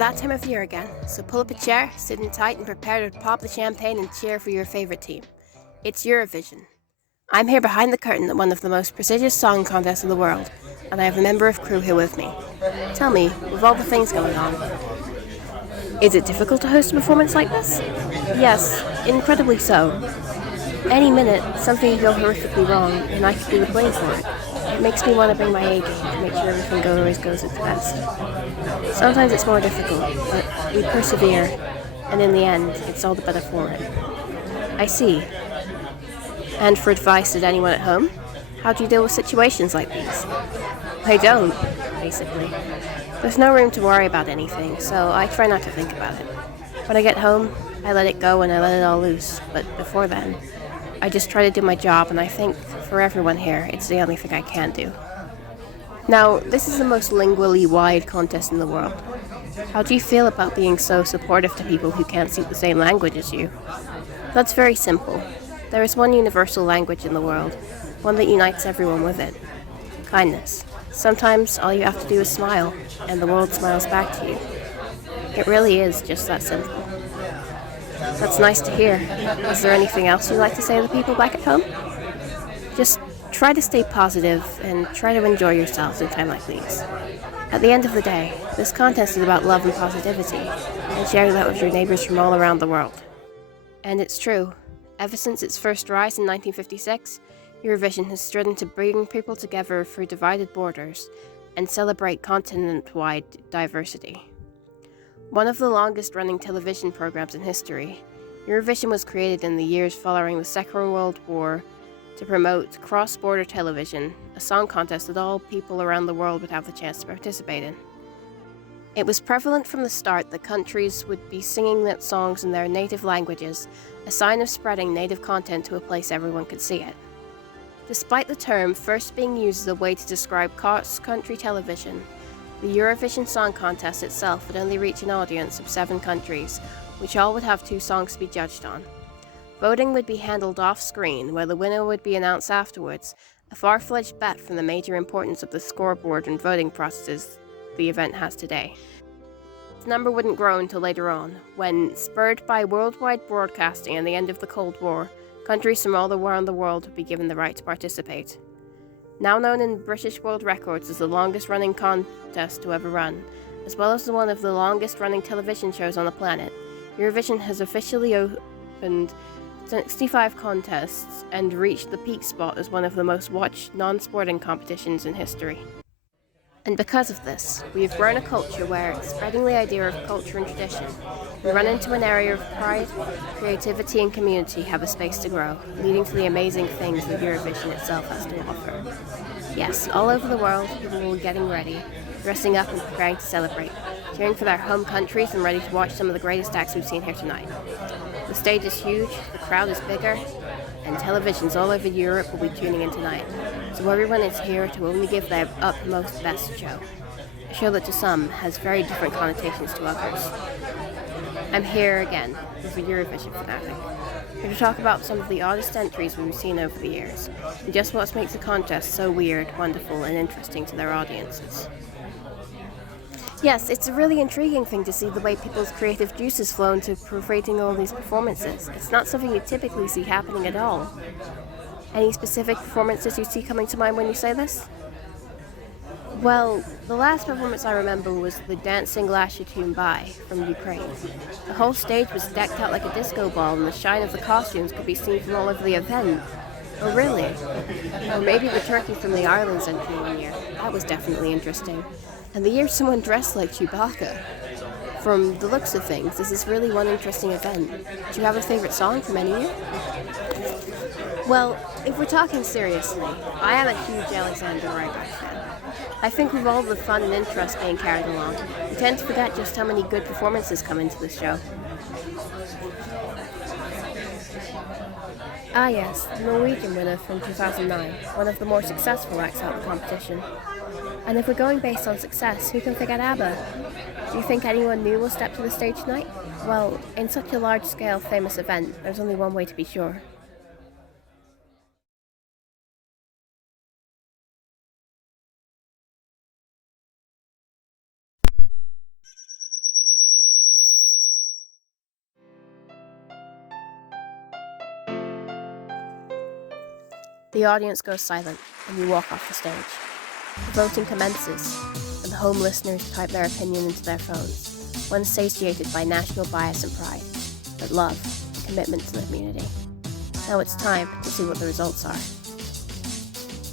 that time of year again, so pull up a chair, sit in tight, and prepare to pop the champagne and cheer for your favourite team. It's Eurovision. I'm here behind the curtain at one of the most prestigious song contests in the world, and I have a member of crew here with me. Tell me, with all the things going on, is it difficult to host a performance like this? Yes, incredibly so. Any minute, something could go horrifically wrong, and I could be the blame for it. It makes me want to bring my A game to make sure everything always goes its best. Sometimes it's more difficult, but we persevere, and in the end, it's all the better for it. I see. And for advice at anyone at home, how do you deal with situations like these? I don't, basically. There's no room to worry about anything, so I try not to think about it. When I get home, I let it go and I let it all loose, but before then, I just try to do my job, and I think, for everyone here, it's the only thing I can do. Now, this is the most lingually wide contest in the world. How do you feel about being so supportive to people who can't speak the same language as you? That's very simple. There is one universal language in the world, one that unites everyone with it. Kindness. Sometimes all you have to do is smile, and the world smiles back to you. It really is just that simple. That's nice to hear. Is there anything else you'd like to say to the people back at home? Just try to stay positive and try to enjoy yourselves in time like these. At the end of the day, this contest is about love and positivity, and sharing that with your neighbors from all around the world. And it's true. Ever since its first rise in 1956, Eurovision has striven to bring people together through divided borders and celebrate continent-wide diversity. One of the longest-running television programs in history, Eurovision was created in the years following the Second World War to promote cross-border television, a song contest that all people around the world would have the chance to participate in. It was prevalent from the start that countries would be singing their songs in their native languages, a sign of spreading native content to a place everyone could see it. Despite the term first being used as a way to describe cross-country television, the Eurovision Song Contest itself would only reach an audience of 7 countries, which all would have 2 songs to be judged on. Voting would be handled off-screen, where the winner would be announced afterwards, a far-fetched bet from the major importance of the scoreboard and voting processes the event has today. The number wouldn't grow until later on, when, spurred by worldwide broadcasting and the end of the Cold War, countries from all around the world would be given the right to participate. Now known in British World Records as the longest-running contest to ever run, as well as one of the longest-running television shows on the planet, Eurovision has officially opened 65 contests and reached the peak spot as one of the most watched non-sporting competitions in history. And because of this, we have grown a culture where, spreading the idea of culture and tradition, we run into an area of pride, creativity and community have a space to grow, leading to the amazing things that Eurovision itself has to offer. Yes, all over the world, people will be getting ready, dressing up and preparing to celebrate, cheering for their home countries and ready to watch some of the greatest acts we've seen here tonight. The stage is huge, the crowd is bigger, and televisions all over Europe will be tuning in tonight, so everyone is here to only give their utmost best show. A show that to some has very different connotations to others. I'm here again with a Eurovision fanatic, here to talk about some of the oddest entries we've seen over the years, and just what makes the contest so weird, wonderful, and interesting to their audiences. Yes, it's a really intriguing thing to see the way people's creative juices flow into creating all these performances. It's not something you typically see happening at all. Any specific performances you see coming to mind when you say this? Well, the last performance I remember was the Dancing Lascia Tumbai from Ukraine. The whole stage was decked out like a disco ball, and the shine of the costumes could be seen from all over the event. Oh, really? Or maybe the turkey from the Ireland's entry one year. That was definitely interesting. And the year someone dressed like Chewbacca. From the looks of things, this is really one interesting event. Do you have a favorite song from any year? Well, if we're talking seriously, I am a huge Alexander Rybak fan. I think with all the fun and interest being carried along, we tend to forget just how many good performances come into this show. Ah yes, the Norwegian winner from 2009, one of the more successful acts out of the competition. And if we're going based on success, who can forget ABBA? Do you think anyone new will step to the stage tonight? Well, in such a large-scale famous event, there's only one way to be sure. The audience goes silent, and you walk off the stage. The voting commences, and the home listeners type their opinion into their phones, one satiated by national bias and pride, but love and commitment to the community. Now it's time to see what the results are.